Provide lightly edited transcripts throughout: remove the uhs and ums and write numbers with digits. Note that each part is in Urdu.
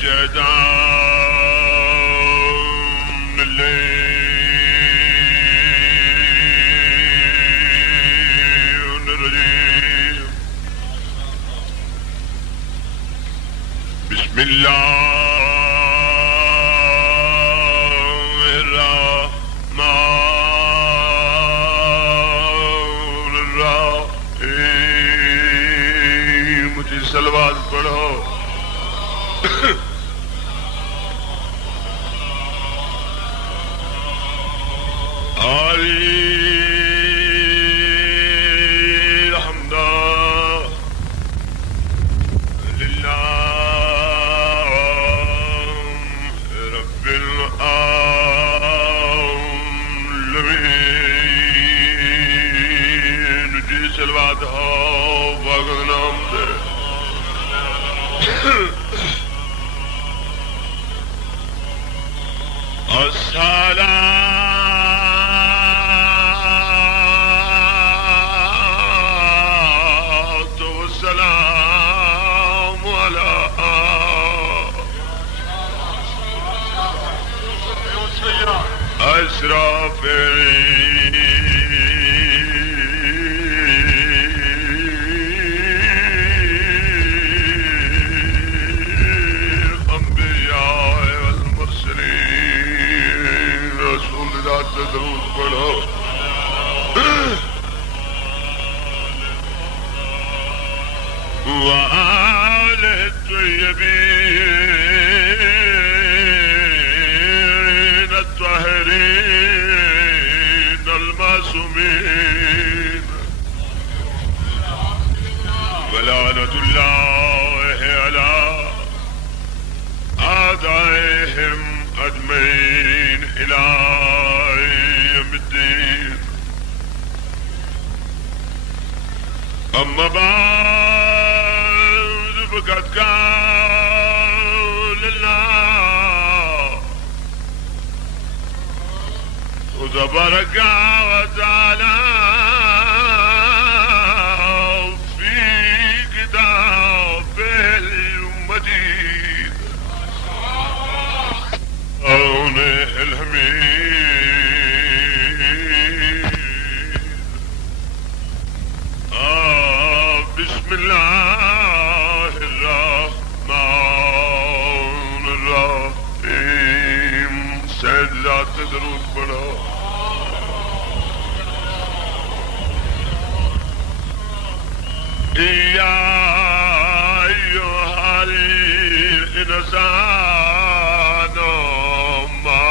الشيطان اللعين الرجيم. بسم الله الرحمن الرحيم. مجھے صلوات پڑھو. الحمد لله رب العالمين. جی صلوات ہو باغ نام دے. الصلاة والسلام على أشرف درود پڑھو. وآلہ الطیبین الطاہرین المعصومین. ولعنۃ اللہ علی أعدائهم أجمعين إلى يوم الدين. أما بعد فقد قال الله تبارك وتعالى في كتابه المجيد الحميد. بسم الله الرحمن الرحيم. سید ذات درود پڑھو. يا أيها الإنسان ما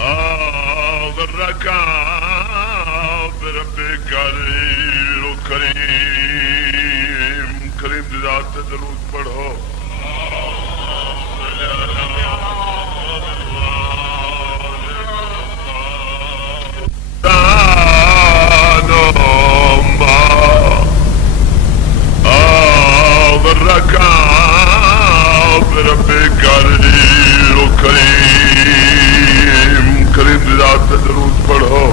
أغرك بربك الكريم. کریم ذات درود پڑھو. بربك الكريم. کریم ذات درود پڑھو.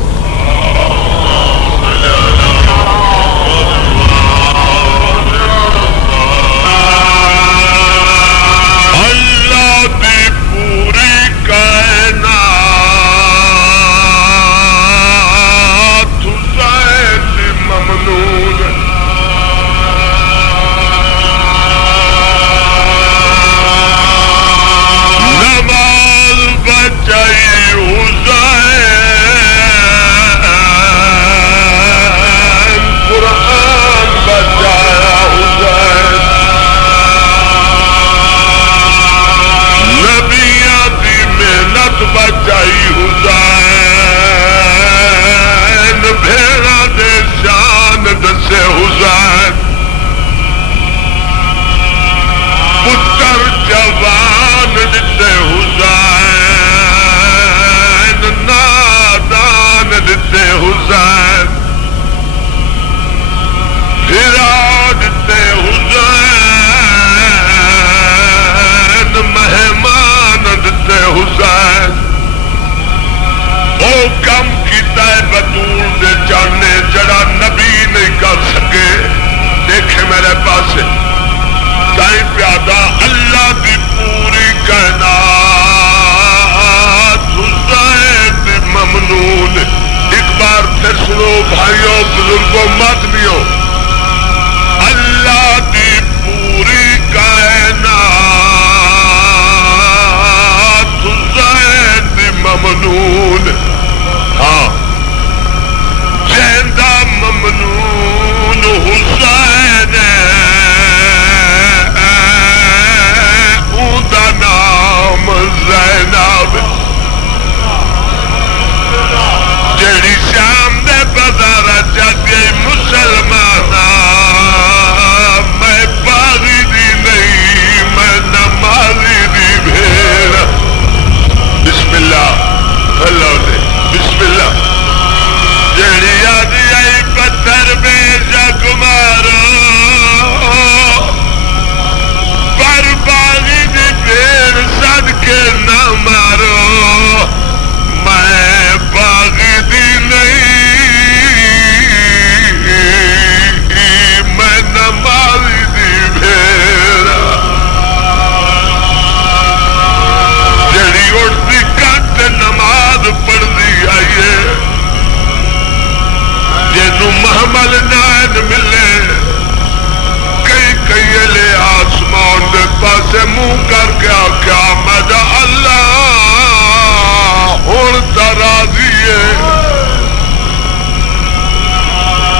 اللہ دی پوری کائنات حسین ممنون. بچائی حسین بھیڑا دے شان دسے حسین. پتر جوان دتے حسین. نادان دتے حسین. ہیرا دتے حسین. مہمان دتے حسین. او کم کیتا ہے بطول دے جانے جڑا نبی نہیں کر سکے. دیکھے میرے پاس تائیں پیادہ اللہ بزرگوں مت نیو اللہ دی پوری کائنات حسین دی ممنون ہاں جیندہ ممنون حسین اون دا نام زینب جیڑی شام دے بازار جاگے مسلمان میں باغی دی نہیں میں نمازی دی بھیڑ بسم اللہ اللہ نے بسم اللہ جیڑی آدھی آئی پتھر میں جگ مارو پر باغی دی بھیڑ سد کے نہ مارو میں باغی دی نہیں میں نمازی دی بھیڑا جڑی اٹھتی کٹ نماز پڑھتی آئیے جنوں محمل نائن ملے کئی کئی لے آسمان دے پاسے منہ کر کے آکھیا میں دا اللہ ہون تا راضی ہے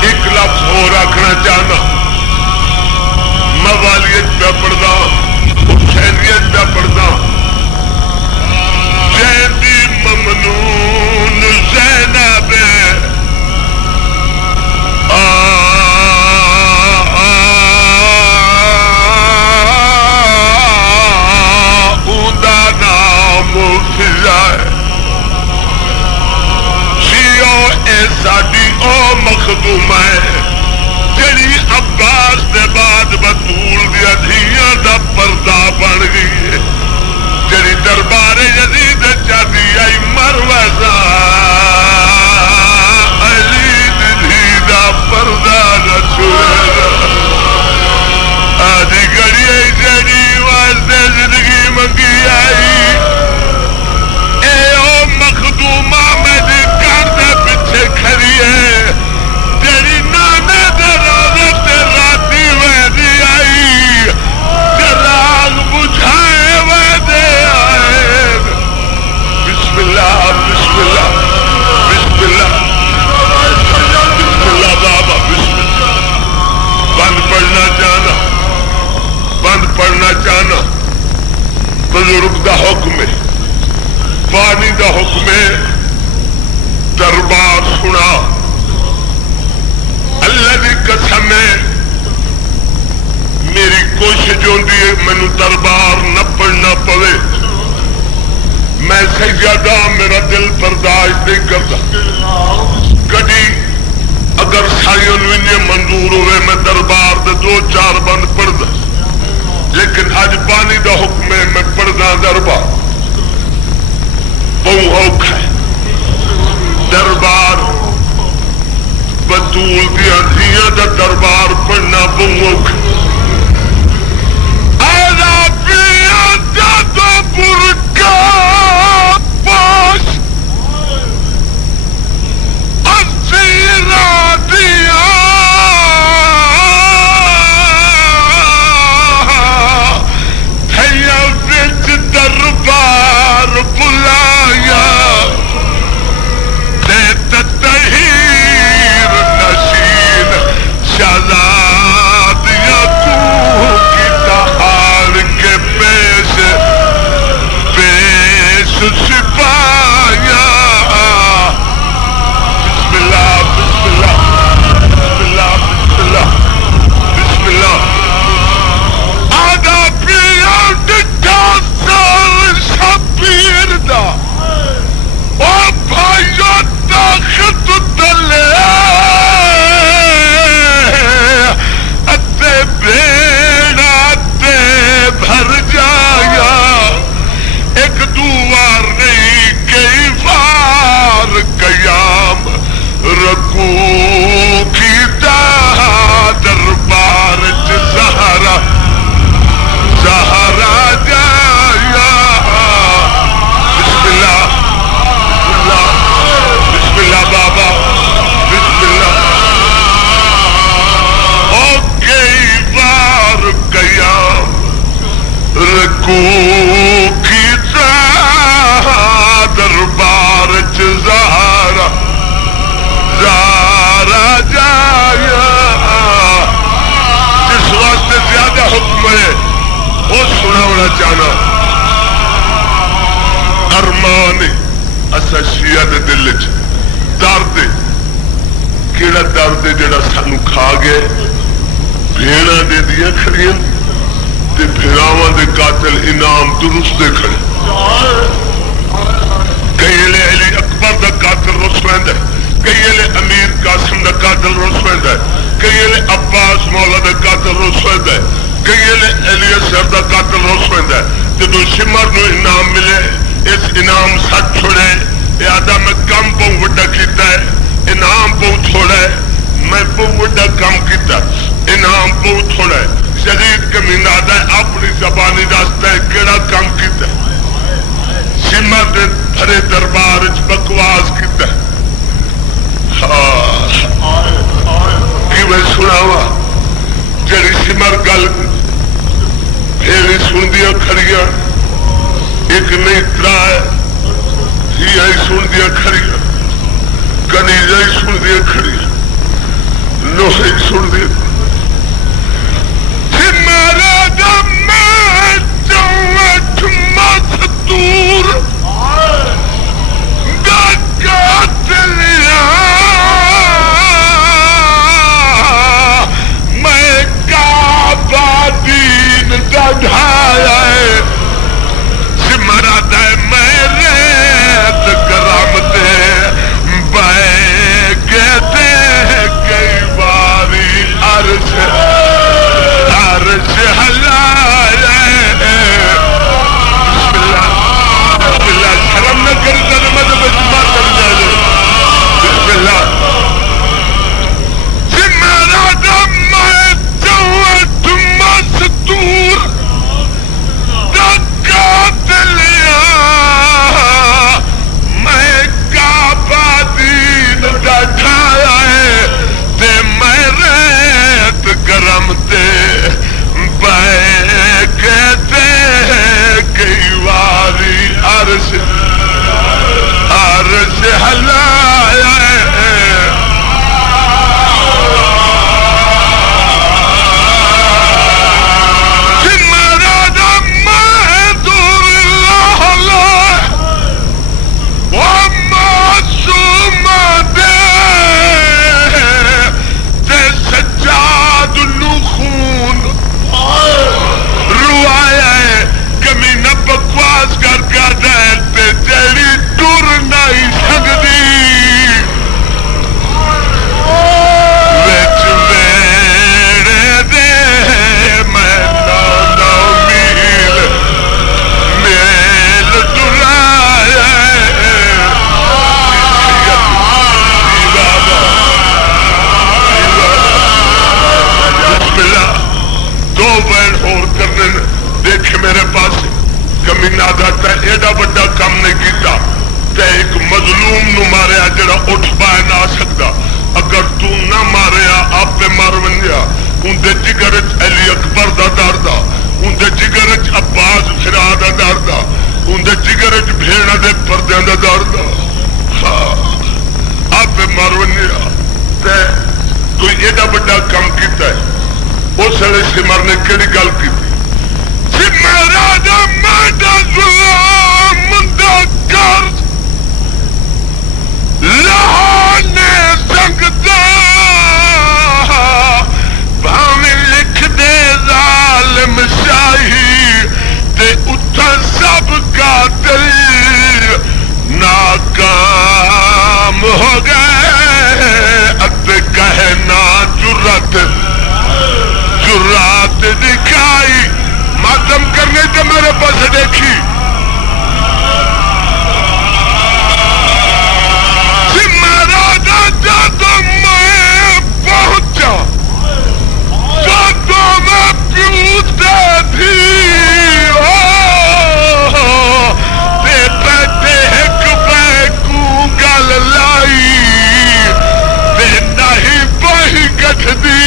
ایک لفظ ہو رکھنا چاہنا موالیت پہ پڑھدا حسینیت پہ پڑھدا جیندی ممنون زینب اوندا نام فضا اے ساڈی او مخدوم ہے جڑی عباس دے بعد بطول دیا دھیاں دا پردہ بن گئی ہے جڑی دربار یزید چاہتی آئی مروزہ علی دی دھی دا پردہ نہ چھوڑے آدھی گھڑی آئی جڑی واسطے زندگی منگی آئی اے او مخدومہ میں دی کھڑی ہے تیری نانے دے روزے تے راتی ویدی آئی چراغ بجھائے ویدے آئے بسم اللہ بسم اللہ بسم اللہ بسم اللہ بابا بسم اللہ بند پڑھنا چاہنا بند پڑھنا چاہنا بزرگ دا حکم ہے پانی دا حکم ہے دربار سنا اللہ دی قسم ہے میری کوشش ہوتی ہے مینو دربار نہ پڑھنا پوے میں سیدہ میرا دل برداشت نہیں کرتا کدی اگر سائیوں منظور ہوئے میں دربار دے 2-4 بند پڑھتا لیکن اج پانی دا حکم ہے میں پڑھنا دربار بہت اوکھا ہے دربار بطول دیا دھیاں دا دربار پڑھنا بہت آدھا پیا جادو برکا پاس اسیرہ دیا تھیا بچ دربار بلایا تطہیر نشین شہزادیاں کو کیتا دربار زہرا زہرا جایا جس واسطے زیادہ حکم ہے وہ سناونا چاہنا ارمان اسا شیعہ دے دل چ درد کیڑا درد جڑا سانو کھا گئے بھیڑا دے دیا کھڑیاں تے بھیڑاواں دے قاتل انعام درست دے کھڑے کئی لے علی اکبر دا قاتل رسویندہ کئی لے امیر قاسم دا قاتل رسویندہ کئی لے عباس مولا دا قاتل رسویندہ کئی لے علی اصغر دا قاتل رسویندہ جدو شمر نو انعام ملے اس انعام ساتھ چھوڑے یہ آدھا میں کم بہت وڈا کیتا ہے انعام بہت تھوڑا ہے میں بہت وڈا کم کیتا انعام بہت تھوڑا ہے شدید کمینہ آدھا ہے اپنی زبانی راستہ ہے کیڑا کم کیتا ہے سمر دے بھرے دربار اچ بکواس کیتا ہے کی میں سناوا جڑی سمر گل پھیلی سن دیا کھڑیاں ایک نہیں ترائے ہی آئی سن دیا کھڑیاں کنیز آئی سن دیا کھڑیاں لوہی سن دیا سمرا دم میں چوٹ مت دور دکا دلیا میں کعبہ دین ڈھایا ہے سمرا دے میں ریت کرم دے بے کہتے کئی باری عرش عرش ہلایا بسم اللہ شرم نہ کرتا تو مدد اجماع کر جائے بسم اللہ سمرا دم میں چوٹ مستور دکا دلیا میں کعبہ دین ڈھایا ہے تے میں ریت گرم تے بے کہتے کئی واری عرش عرش ہلایا ہے سمرا دم میں دور اللہ معصوم دے تے سجاد خون روایا ہے کمی نہ بکواس کر دے تے جیڑی ٹر نہیں سکتی وچ ویڑے دے میں نو میل میل ٹرایا دو بین اور کرنے دیکھے میرے پاس کمینہ داتا ہے ایڈا بڑا کام نہیں کیتا تے ایک مظلوم نو ماریا جڑا اٹھ پائے نہ سکتا اگر تو نہ ماریا آپ پہ مار ونیا ان دے جگرچ علی اکبر دا داردا ان دے جگرچ عباس فرا دا داردا ان دے جگرچ بھیڑا دے پردیاں دا داردا آپ پہ مار ونیا تے کوئی ایڈا بڑا کام کیتا ہے اس نے سمر نے کہڑی گل کی سمرا دا میڈا ظلم دا قرض لہانے سکتا بھاویں لکھ دے ظالم شاہی تے اتھا سب قاتل ناکام ہو گئے ادھے کہنا جرات جرات دکھائی ماتم کرنے کے میرے پاس دیکھی سمرا دا جادو میں پہنچا جادو میں پیوتے تھی تے بیٹھے ایک بیکو گل لائی تے نہیں بہی گٹھ دی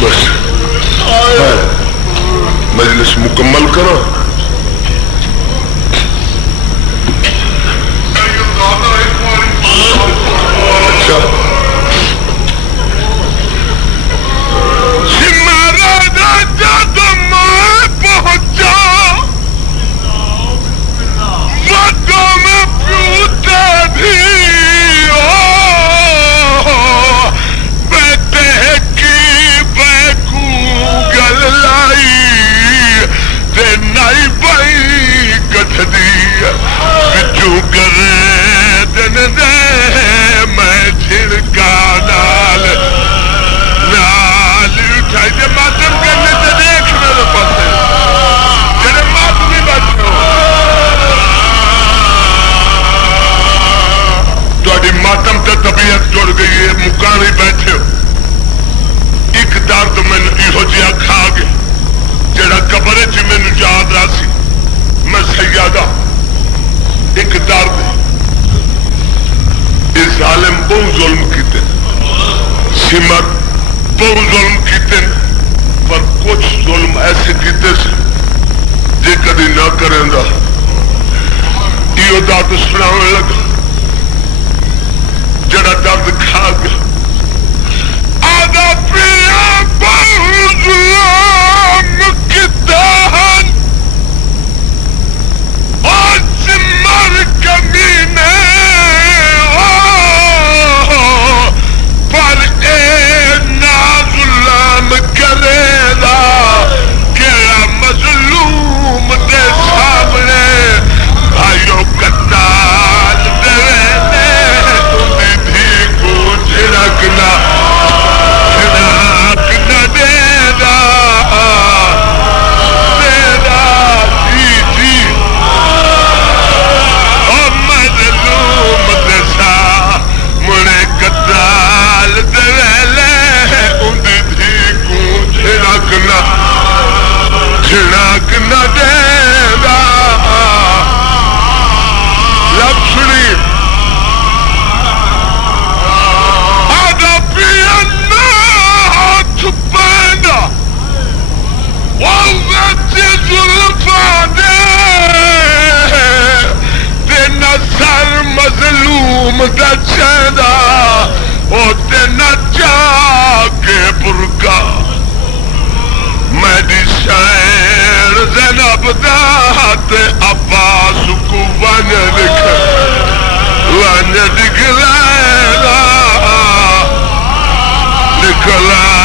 بس مجلس مکمل کرو. اچھا جب میں پہنچا وقتوں میں پیوتے بھی بیٹے کی بیکو گل لائی تے نائی بائی کٹھ دی بچوں کرے دن دے میں چھڑکا نال اٹھائی دے ماتم کرنے تے دیکھ میرے پاسے جڑے ماتم ہی بیٹھے ہو تہاڈی ماتم تے طبیعت جڑ گئی ہے مکانی بیٹھے ہو. ایک درد مینوں ایہو جہا کھا گیا جڑا قبر وچ مینوں یاد رہا سی. میں سیادہ ایک درد یہ ظالم بہت ظلم کیتے سمر بہت ظلم کیتے پر کچھ ظلم ایسے کیتے سے جے کدی نہ کریں دا. یہ درد سنانے لگا جڑا درد کھا گیا. آدھا پیا بہت ظلم کیتا اور سمر کمینے پر اے ظلم کرے دا کیڑا مظلوم دے سامنے بھائیو قتال دے تمہیں بھی کو جھڑکنا دے دا جی جی او مظلوم دے سامنے قتال دے چھڑکنا دے دا. لب سنی آدھا پینا ہاتھ پیندا وچ زلفاں دے تینا سر مظلوم دا چیندا او تینا چا کے برکا میری شاعر زینب دات عباس کو ون نکلا